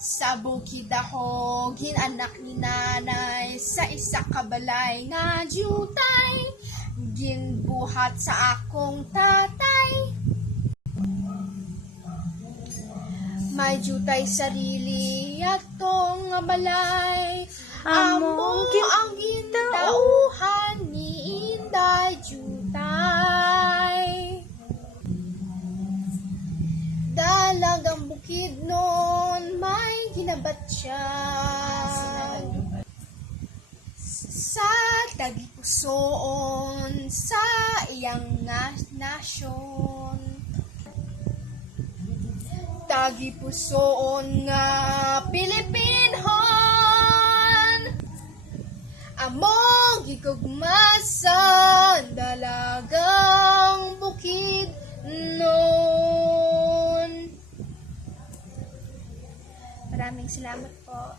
Sa bukid ako, ginanak ni nanay, sa isa kabalay na jutay, ginbuhat sa akong tatay. May jutay sarili atong nga balay, among ang gintauhan ni Inday jutay. Dalagang bukid noon, may ginabat siya. Sa tagipusoon, sa iyang nasyon. Tagipusoon nga Pilipinhon, among gigugmasan, dalagang bukid noon. Maraming salamat po.